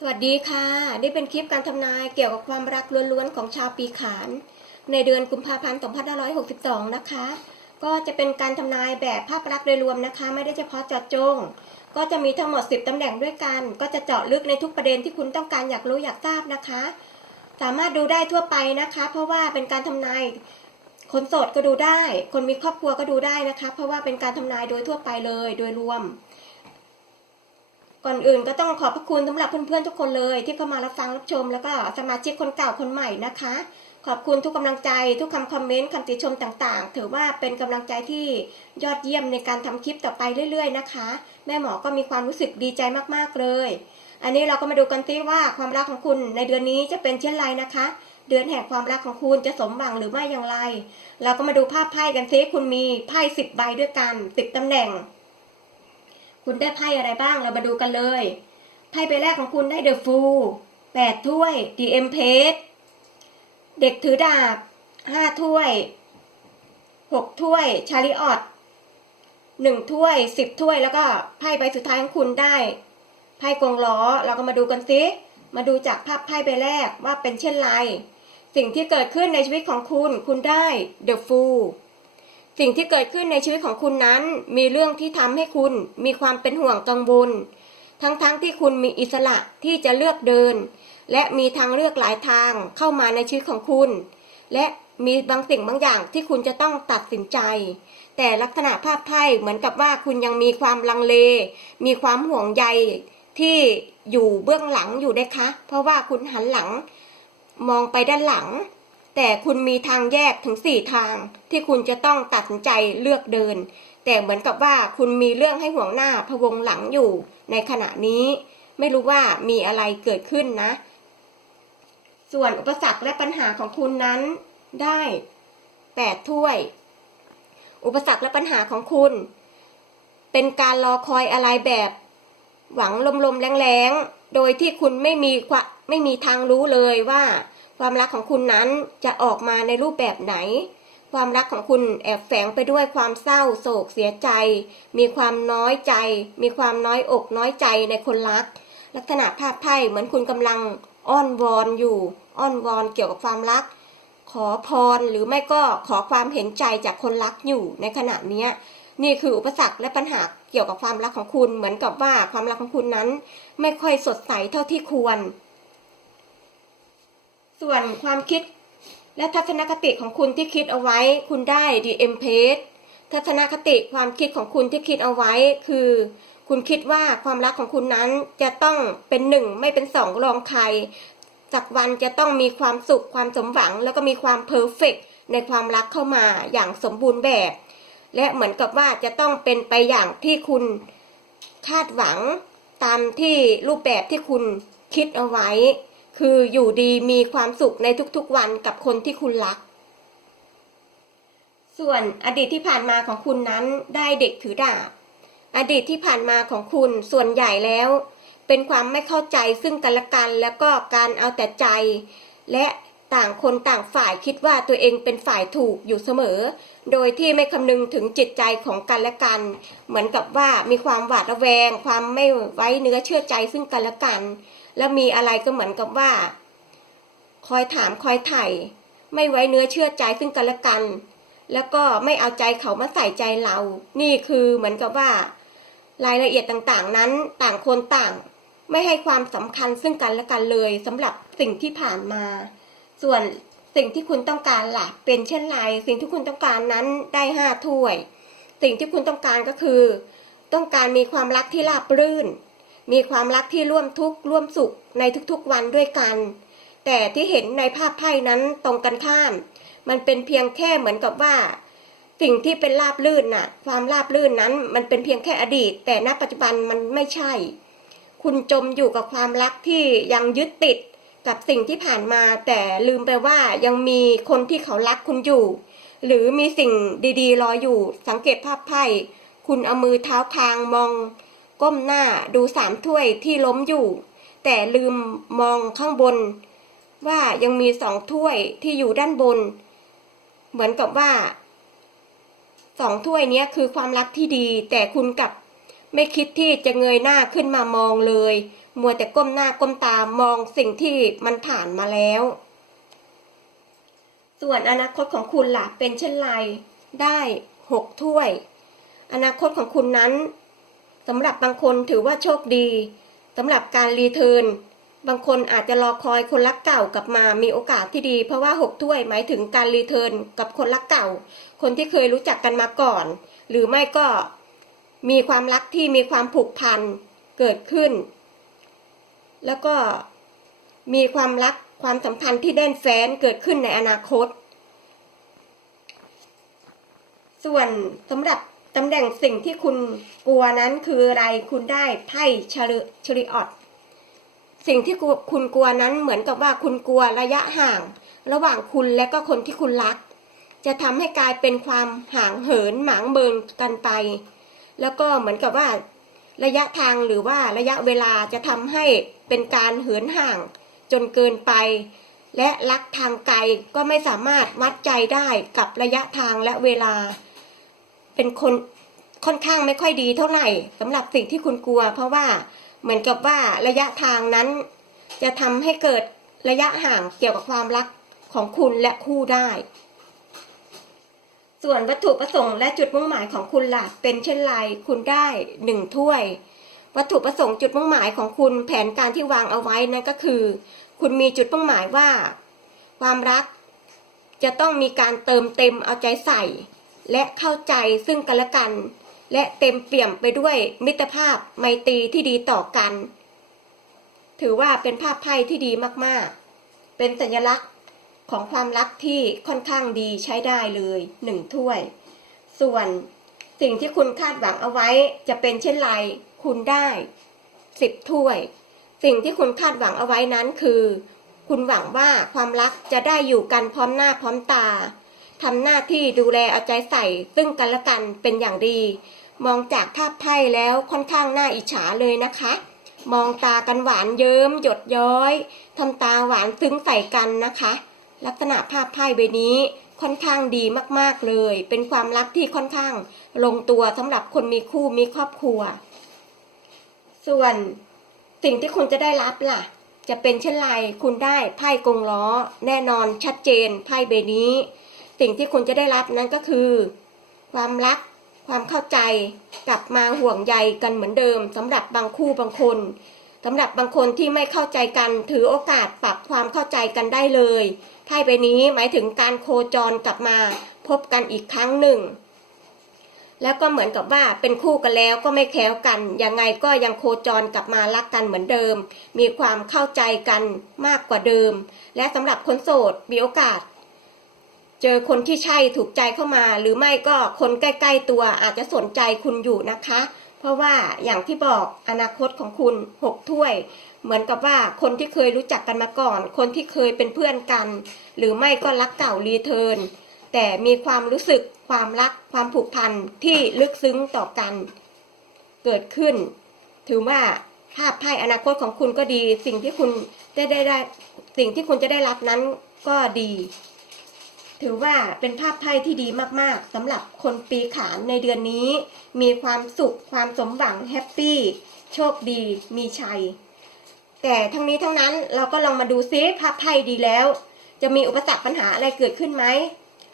สวัสดีค่ะ นี่เป็นคลิปการทำนายเกี่ยวกับความรักล้วนๆของชาวปีขาน ในเดือนกุมภาพันธ์2562 นะคะ ก็จะเป็นการทำนายแบบภาพลักษณ์โดยรวมนะคะ ไม่ได้เฉพาะเจาะจง ก็จะมีทั้งหมด 10ตำแหน่งด้วยกัน ก็จะเจาะลึกในทุกประเด็นที่คุณต้องการอยากรู้อยากทราบนะคะ สามารถดูได้ทั่วไปนะคะ เพราะว่าเป็นการทำนายคนโสดก็ดูได้ คนมีครอบครัวก็ดูได้นะคะ เพราะว่าเป็นการทำนายโดยทั่วไปเลย โดยรวม ก่อนอื่นก็ต้องขอบพระคุณสำหรับเพื่อนๆทุกคนเลย ที่เข้ามารับฟังรับชม แล้วก็สมาชิกคนเก่าคนใหม่นะคะ ขอบคุณทุกกำลังใจทุกคำคอมเมนต์คำติชมต่างๆ ถือว่าเป็นกำลังใจที่ยอดเยี่ยมในการทำคลิปต่อไปเรื่อย ๆ นะคะ แม่หมอก็มีความรู้สึกดีใจมากๆเลย อันนี้เราก็มาดูกันซิว่าความรักของคุณในเดือนนี้จะเป็นเช่นไรนะคะ เดือนแห่งความรักของคุณจะสมหวังหรือไม่อย่างไร เราก็มาดูภาพไพ่กันซิคุณมีไพ่สิบใบด้วยกันสิบตำแหน่ง คุณได้ไพ่อะไรบ้างเรามาดูกันเลย ไพ่ใบแรกของคุณได้เดอะฟูลแปดถ้วยดีเอ็มเพสเด็กถือดาบห้าถ้วยหกถ้วยชาริออตหนึ่งถ้วยสิบถ้วยแล้วก็ไพ่ใบสุดท้ายของคุณได้ไพ่กงล้อเราก็มาดูกันซิมาดูจากภาพไพ่ใบแรกว่าเป็นเช่นไร สิ่งที่เกิดขึ้นในชีวิตของคุณ คุณได้เดอะฟูล สิ่งที่เกิดขึ้นในชีวิตของคุณนั้น มีเรื่องที่ทำให้คุณมีความเป็นห่วงกังวล ทั้งๆทที่คุณมีอิสระที่จะเลือกเดิน และมีทางเลือกหลายทางเข้ามาในชีวิตของคุณ และมีบางสิ่งบางอย่างที่คุณจะต้องตัดสินใจ แต่ลักษณะภาพไพ่เหมือนกับว่าคุณยังมีความลังเล มีความห่วงใยที่อยู่เบื้องหลังอยู่นะคะ เพราะว่าคุณหันหลัง มองไปด้านหลัง แต่คุณมีทางแยกถึงสี่ทาง ที่คุณจะต้องตัดสินใจเลือกเดิน แต่เหมือนกับว่าคุณมีเรื่องให้ห่วงหน้าพะวงหลังอยู่ ในขณะนี้ ไม่รู้ว่ามีอะไรเกิดขึ้นนะ ส่วนอุปสรรคและปัญหาของคุณนั้นได้แปดถ้วย อุปสรรคและปัญหาของคุณ เป็นการรอคอยอะไรแบบ หวังลมๆแรงๆ โดยที่คุณไม่มีควะไม่มีทางรู้เลยว่า ความรักของคุณนั้นจะออกมาในรูปแบบไหน ความรักของคุณแอบแฝงไปด้วยความเศร้าโศกเสียใจ มีความน้อยใจ มีความน้อยอกน้อยใจในคนรัก ลักษณะภาพไพ่เหมือนคุณกำลังอ้อนวอนอยู่ อ้อนวอนเกี่ยวกับความรัก ขอพรหรือไม่ก็ขอความเห็นใจจากคนรักอยู่ในขณะนี้นี่คืออุปสรรคและปัญหาเกี่ยวกับความรักของคุณ เหมือนกับว่าความรักของคุณนั้น ไม่ค่อยสดใสเท่าที่ควร ส่วนความคิดและทัศนคติของคุณที่คิดเอาไว้ คุณได้ DM p a g e ทัศนคติความคิดของคุณที่คิดเอาไว้ คือ คุณคิดว่าความรักของคุณนั้นจะต้องเป็นหนึ่งไม่เป็นสองรองใครจากวันจะต้องมีความสุขความสมหวัง แล้วก็มีความเพอร์เฟกในความรักเข้ามาอย่างสมบูรณ์แบบ และเหมือนกับว่าจะต้องเป็นไปอย่างที่คุณคาดหวังตามที่รูปแบบที่คุณคิดเอาไว้ คืออยู่ดีมีความสุขในทุกๆวันกับคนที่คุณรัก ส่วนอดีตที่ผ่านมาของคุณนั้นได้เด็กถือดาบ อดีตที่ผ่านมาของคุณส่วนใหญ่แล้ว เป็นความไม่เข้าใจซึ่งกันและกัน แล้วก็การเอาแต่ใจ และต่างคนต่างฝ่ายคิดว่าตัวเองเป็นฝ่ายถูกอยู่เสมอ โดยที่ไม่คำนึงถึงจิตใจของกันและกัน เหมือนกับว่ามีความหวาดระแวง ความไม่ไว้เนื้อเชื่อใจซึ่งกันและกัน แล้วมีอะไรก็เหมือนกับว่า คอยถามคอยไถ่ไม่ไว้เนื้อเชื่อใจซึ่งกันและกัน แล้วก็ไม่เอาใจเขามาใส่ใจเรา นี่คือเหมือนกับว่า รายละเอียดต่างๆ นั้นต่างคนต่าง ไม่ให้ความสำคัญซึ่งกันและกันเลยสำหรับสิ่งที่ผ่านมา ส่วนสิ่งที่คุณต้องการล่ะ เป็นเช่นไร สิ่งที่คุณต้องการนั้นได้ห้าถ้วย สิ่งที่คุณต้องการก็คือ ต้องการมีความรักที่ราบรื่น มีความรักที่ร่วมทุกข์ร่วมสุขในทุกๆวันด้วยกัน แต่ที่เห็นในภาพไพ่นั้นตรงกันข้าม มันเป็นเพียงแค่เหมือนกับว่า สิ่งที่เป็นราบลื่นน่ะ ความราบลื่นนั้น มันเป็นเพียงแค่อดีต แต่ณปัจจุบันมันไม่ใช่ คุณจมอยู่กับความรักที่ยังยึดติดกับสิ่งที่ผ่านมา แต่ลืมไปว่ายังมีคนที่เขารักคุณอยู่ หรือมีสิ่งดีๆรออยู่สังเกตภาพไพ่คุณเอามือเท้าคางมอง ก้มหน้าดูสามถ้วยที่ล้มอยู่ แต่ลืมมองข้างบน ว่ายังมีสองถ้วยที่อยู่ด้านบน เหมือนกับว่าสองถ้วยนี้คือความรักที่ดี แต่คุณกับไม่คิดที่จะเงยหน้าขึ้นมามองเลย มัวแต่ก้มหน้าก้มตามองสิ่งที่มันผ่านมาแล้ว ส่วนอนาคตของคุณล่ะเป็นเช่นไรได้หกถ้วย อนาคตของคุณนั้น สำหรับบางคนถือว่าโชคดีสำหรับการรีเทิร์นบางคนอาจจะรอคอยคนรักเก่ากลับมามีโอกาสที่ดี เพราะว่าหกถ้วยหมายถึงการรีเทิร์นกับคนรักเก่า คนที่เคยรู้จักกันมาก่อน หรือไม่ก็มีความรักที่มีความผูกพันเกิดขึ้น แล้วก็มีความรักความสัมพันธ์ที่แน่นแฟนเกิดขึ้นในอนาคต ส่วนสำหรับ ตำแหน่งสิ่งที่คุณกลัวนั้นคืออะไรคุณได้ไพ่ชริชริออตสิ่งที่คุณกลัวนั้นเหมือนกับว่าคุณกลัวระยะห่าง ระหว่างคุณและก็คนที่คุณรัก จะทำให้กลายเป็นความห่างเหินหมางเบิงกันไป แล้วก็เหมือนกับว่า ระยะทางหรือว่าระยะเวลาจะทำให้เป็นการเหินห่าง จนเกินไป และรักทางไกลก็ไม่สามารถวัดใจได้กับระยะทางและเวลา เป็นคนค่อนข้างไม่ค่อยดีเท่าไหร่สำหรับสิ่งที่คุณกลัว เพราะว่าเหมือนกับว่าระยะทางนั้น จะทำให้เกิดระยะห่างเกี่ยวกับความรักของคุณและคู่ได้ ส่วนวัตถุประสงค์และจุดมุ่งหมายของคุณล่ะเป็นเช่นไรคุณได้หนึ่งถ้วย วัตถุประสงค์จุดมุ่งหมายของคุณแผนการที่วางเอาไว้นั่นก็คือ คุณมีจุดมุ่งหมายว่า ความรักจะต้องมีการเติมเต็มเอาใจใส่ และเข้าใจซึ่งกันและกัน และเต็มเปี่ยมไปด้วยมิตรภาพไมตรีที่ดีต่อกัน ถือว่าเป็นภาพไพ่ที่ดีมากๆ เป็นสัญลักษณ์ของความรักที่ค่อนข้างดีใช้ได้เลยหนึ่งถ้วย ส่วนสิ่งที่คุณคาดหวังเอาไว้จะเป็นเช่นไร คุณได้สิบถ้วย สิ่งที่คุณคาดหวังเอาไว้นั้นคือ คุณหวังว่าความรักจะได้อยู่กันพร้อมหน้าพร้อมตา ทำหน้าที่ดูแลเอาใจใส่ ซึ่งกันและกันเป็นอย่างดี มองจากภาพไพ่แล้วค่อนข้างน่าอิจฉาเลยนะคะ มองตากันหวานเยิ้มหยดย้อยทำตาหวานซึ้งใส่กันนะคะ ลักษณะภาพไพ่ใบนี้ค่อนข้างดีมากๆเลย เป็นความรักที่ค่อนข้างลงตัวสำหรับคนมีคู่มีครอบครัว ส่วนสิ่งที่คุณจะได้รับล่ะ จะเป็นเช่นไรคุณได้ไพ่กงล้อ แน่นอนชัดเจนไพ่ใบนี้ สิ่งที่คุณจะได้รับนั้นก็คือ ความรัก ความเข้าใจ กลับมาห่วงใยกันเหมือนเดิมสำหรับบางคู่บางคนสำหรับบางคนที่ไม่เข้าใจกันถือโอกาสปรับความเข้าใจกันได้เลยไพ่ใบนี้หมายถึงการโคจรกลับมาพบกันอีกครั้งหนึ่ง แล้วก็เหมือนกับว่าเป็นคู่กันแล้วก็ไม่แคล้วกันยังไงก็ยังโคจรกลับมารักกันเหมือนเดิม มีความเข้าใจกันมากกว่าเดิม และสำหรับคนโสดมีโอกาส เจอคนที่ใช่ถูกใจเข้ามา หรือไม่ก็คนใกล้ ๆ ตัวอาจจะสนใจคุณอยู่นะคะ เพราะว่าอย่างที่บอกอนาคตของคุณหกถ้วย เหมือนกับว่าคนที่เคยรู้จักกันมาก่อน คนที่เคยเป็นเพื่อนกัน หรือไม่ก็รักเก่ารีเทิร์นแต่มีความรู้สึกความรักความผูกพันที่ลึกซึ้งต่อกัน เกิดขึ้น ถือว่าภาพไพ่อนาคตของคุณก็ดี สิ่งที่คุณได้ได้ได้สิ่งที่คุณจะได้รับนั้นก็ดี ถือว่าเป็นภาพไพ่ที่ดีมากๆสำหรับคนปีขานในเดือนนี้ มีความสุขความสมหวังแฮปปี้โชคดีมีชัย แต่ทั้งนี้ทั้งนั้นเราก็ลองมาดูซิภาพไพ่ดีแล้ว จะมีอุปสรรคปัญหาอะไรเกิดขึ้นไหม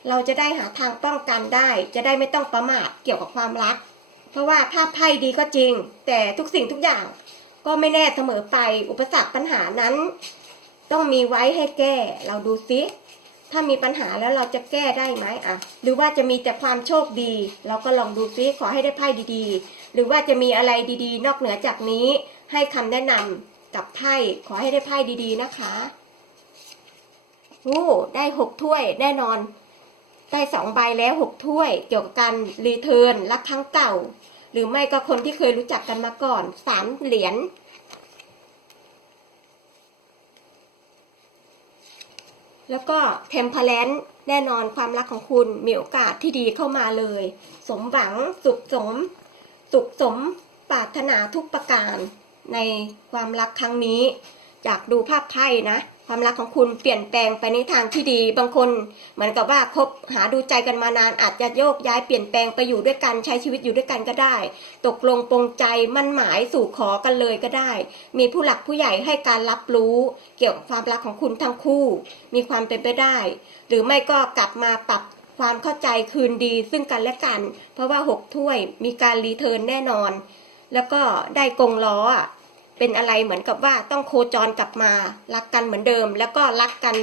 เราจะได้หาทางป้องกันได้ จะได้ไม่ต้องประมาทเกี่ยวกับความรัก เพราะว่าภาพไพ่ดีก็จริง แต่ทุกสิ่งทุกอย่างก็ไม่แน่เสมอไปอุปสรรคปัญหานั้น ต้องมีไว้ให้แก้ เราดูซิ ถ้ามีปัญหาแล้วเราจะแก้ได้ไหมอะ หรือว่าจะมีแต่ความโชคดี เราก็ลองดูซิขอให้ได้ไพ่ดีๆ หรือว่าจะมีอะไรดีๆ นอกเหนือจากนี้ ให้คำแนะนำกับไพ่ขอให้ได้ไพ่ดีๆนะคะโอ้ได้หกถ้วยแน่นอน ได้สองใบแล้วหกถ้วย เกี่ยวกับการรีเทิร์นรักครั้งเก่า หรือไม่ก็คนที่เคยรู้จักกันมาก่อนสามเหรียญ แล้วก็เทมเพลนแน่นอนความรักของคุณมีโอกาสที่ดีเข้ามาเลย สมหวังสุขสม สุขสมปรารถนาทุกประการในความรักครั้งนี้ จากดูภาพไพ่นะ ความรักของคุณเปลี่ยนแปลงไปในทางที่ดี บางคนเหมือนกับว่าคบหาดูใจกันมานานอาจจะโยกย้ายเปลี่ยนแปลงไปอยู่ด้วยกันใช้ชีวิตอยู่ด้วยกันก็ได้ ตกลงปรงใจมั่นหมายสู่ขอกันเลยก็ได้ มีผู้หลักผู้ใหญ่ให้การรับรู้เกี่ยวกับความรักของคุณทั้งคู่ มีความเป็นไปได้ หรือไม่ก็กลับมาปรับความเข้าใจคืนดีซึ่งกันและกัน เพราะว่าหกถ้วยมีการรีเทิร์นแน่นอน แล้วก็ได้กงล้ออะ เป็นอะไรเหมือนกับว่าต้องโคจรกลับมา รักกันเหมือนเดิม แล้วก็รักกัน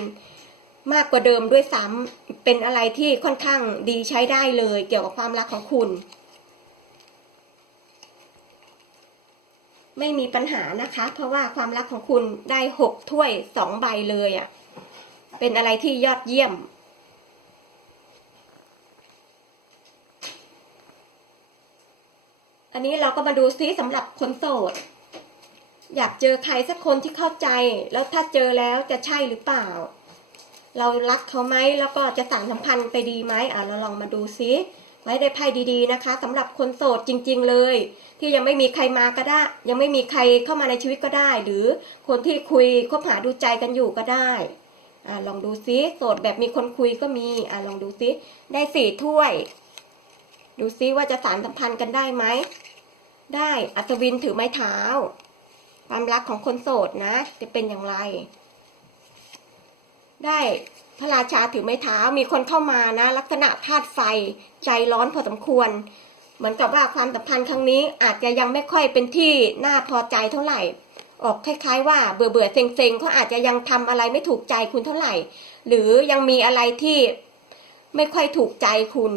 มากกว่าเดิมด้วยซ้ำเป็นอะไรที่ค่อนข้างดีใช้ได้เลย เกี่ยวกับความรักของคุณ ไม่มีปัญหานะคะ เพราะว่าความรักของคุณได้หกถ้วยสองใบเลยอะ่ะเป็นอะไรที่ยอดเยี่ยมอันนี้เราก็มาดูซิสำหรับคนโสด อยากเจอใครสักคนที่เข้าใจ แล้วถ้าเจอแล้วจะใช่หรือเปล่า เรารักเขาไหมแล้วก็จะสานสัมพันธ์ไปดีไหมอะเราลองมาดูซิไว้ได้ไพ่ดีๆนะคะสำหรับคนโสดจริง ๆ เลย ที่ยังไม่มีใครมาก็ได้ ยังไม่มีใครเข้ามาในชีวิตก็ได้ หรือคนที่คุยคบหาดูใจกันอยู่ก็ได้อะลองดูซิโสดแบบมีคนคุยก็มีอะลองดูซิได้สี่ถ้วย ดูซิว่าจะสานสัมพันธ์กันได้ไหมได้อัศวินถือไม้เท้า ความรักของคนโสดนะ จะเป็นอย่างไร ได้พระราชาถือไม้เท้ามีคนเข้ามานะ ลักษณะธาตุไฟใจร้อนพอสมควร เหมือนกับว่าความสัมพันธ์ครั้งนี้อาจจะยังไม่ค่อยเป็นที่น่าพอใจเท่าไหร่ ออกคล้าย ๆ ว่าเบื่อเบื่อเซ็งเซ็งเขาอาจจะยังทำอะไรไม่ถูกใจคุณเท่าไหร่ หรือยังมีอะไรที่ไม่ค่อยถูกใจคุณ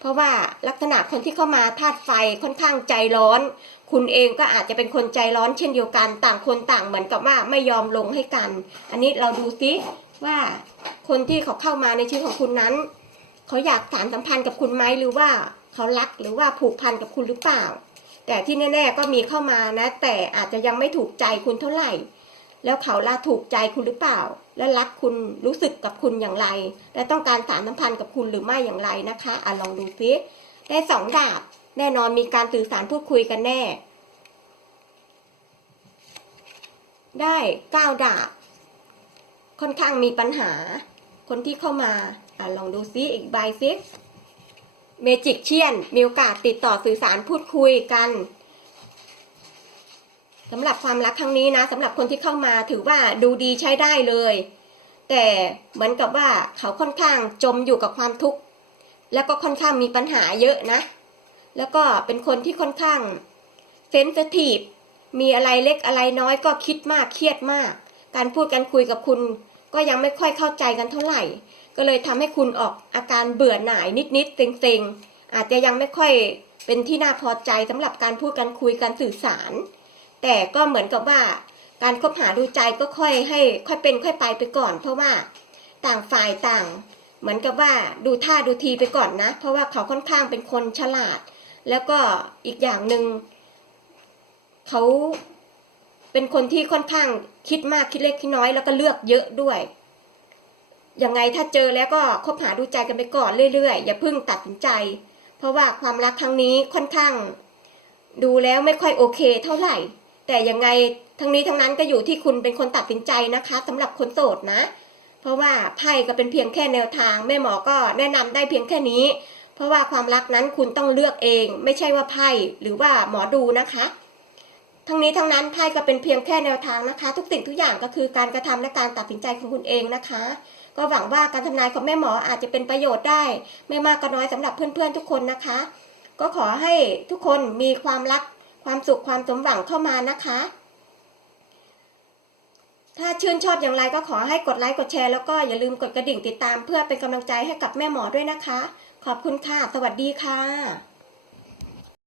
เพราะว่าลักษณะคนที่เข้ามาธาตุไฟค่อนข้างใจร้อน คุณเองก็อาจจะเป็นคนใจร้อนเช่นเดียวกันต่างคนต่างเหมือนกับว่าไม่ยอมลงให้กัน อันนี้เราดูซิว่าคนที่เขาเข้ามาในชีวิตของคุณนั้น เขาอยากสานสัมพันธ์กับคุณไหมหรือว่าเขารักหรือว่าผูกพันกับคุณหรือเปล่า แต่ที่แน่ ๆก็มีเข้ามานะ แต่อาจจะยังไม่ถูกใจคุณเท่าไหร่ แล้วเขาล่ะถูกใจคุณหรือเปล่า และรักคุณรู้สึกกับคุณอย่างไร และต้องการสานสัมพันธ์กับคุณหรือไม่อย่างไรนะคะอะลองดูซิได้สองดาบ แน่นอนมีการสื่อสารพูดคุยกันแน่ ได้ก้าวดาบ ค่อนข้างมีปัญหา คนที่เข้ามาอะลองดูซิอีกใบซิเมจิกเชียนมีโอกาสติดต่อสื่อสารพูดคุยกันสำหรับความรักครั้งนี้นะสำหรับคนที่เข้ามาถือว่าดูดีใช้ได้เลย แต่เหมือนกับว่าเขาค่อนข้างจมอยู่กับความทุกข์ แล้วก็ค่อนข้างมีปัญหาเยอะนะ แล้วก็เป็นคนที่ค่อนข้างเซนซิทีฟมีอะไรเล็กอะไรน้อยก็คิดมากเครียดมาก การพูดกันคุยกับคุณ ก็ยังไม่ค่อยเข้าใจกันเท่าไหร่ ก็เลยทำให้คุณออกอาการเบื่อหน่ายนิดๆเซ็งๆ อาจจะยังไม่ค่อยเป็นที่น่าพอใจสำหรับการพูดกันคุยกันสื่อสาร แต่ก็เหมือนกับว่า การคบหาดูใจก็ค่อยให้ค่อยเป็นค่อยไปไปก่อน เพราะว่าต่างฝ่ายต่าง เหมือนกับว่าดูท่าดูทีไปก่อนนะ เพราะว่าเขาค่อนข้างเป็นคนฉลาด แล้วก็อีกอย่างหนึ่งเขาเป็นคนที่ค่อนข้างคิดมากคิดเล็กคิดน้อยแล้วก็เลือกเยอะด้วยยังไงถ้าเจอแล้วก็คบหาดูใจกันไปก่อนเรื่อยๆ อย่าเพิ่งตัดสินใจ เพราะว่าความรักครั้งนี้ค่อนข้าง ดูแล้วไม่ค่อยโอเคเท่าไหร่ แต่ยังไงทั้งนี้ทั้งนั้นก็อยู่ที่คุณเป็นคนตัดสินใจนะคะสำหรับคนโสดนะ เพราะว่าไพ่ก็เป็นเพียงแค่แนวทางแม่หมอก็แนะนำได้เพียงแค่นี้ เพราะว่าความรักนั้นคุณต้องเลือกเอง ไม่ใช่ว่าไพ่หรือว่าหมอดูนะคะ ทั้งนี้ทั้งนั้นไพ่ก็เป็นเพียงแค่แนวทางนะคะ ทุกสิ่งทุกอย่างก็คือการกระทำและการตัดสินใจของคุณเองนะคะ ก็หวังว่าการทำนายของแม่หมออาจจะเป็นประโยชน์ได้ ไม่มากก็น้อยสำหรับเพื่อนๆทุกคนนะคะ ก็ขอให้ทุกคนมีความรักความสุขความสมหวังเข้ามานะคะถ้าชื่นชอบอย่างไรก็ขอให้กดไลค์กดแชร์แล้วก็อย่าลืมกดกระดิ่งติดตามเพื่อเป็นกำลังใจให้กับแม่หมอด้วยนะคะ ขอบคุณค่ะ สวัสดีค่ะ